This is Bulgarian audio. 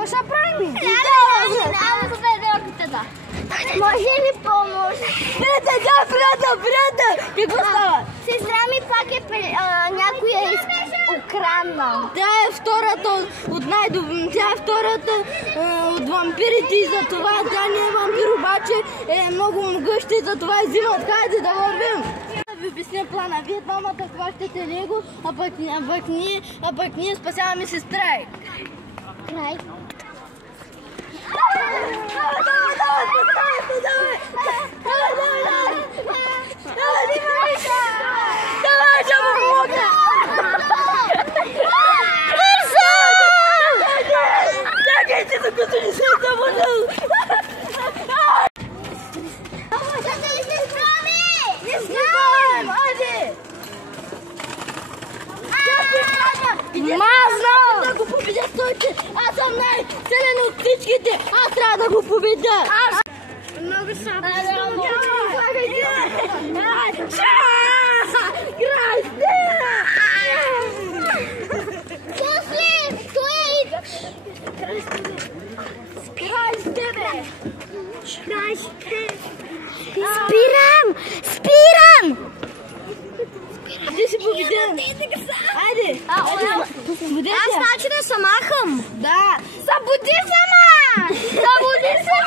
Какво ще правим? Може ли помощ? Приятел! Какво става? Сестра ми пак е някоя украднал. Тя е втората от вампирите и за това тя не е вампир, обаче е много могъща и за това иззимат. Хайде да вървим! Да ви обясня плана. Вие двамата хващате него, а пък ние спасяваме сестра. Край. Давай, ще му помогна! Чакайте, докато не се събудил! Не знаем! Айде! Мазно! Да го победя, стойте! Аз съм най-силен от всичките! Аз трябва да го победя! Много шапки. Спирам! Ти си победен! Айде! Аз значи да се махам. Да! Събуди се, ма! Събуди се!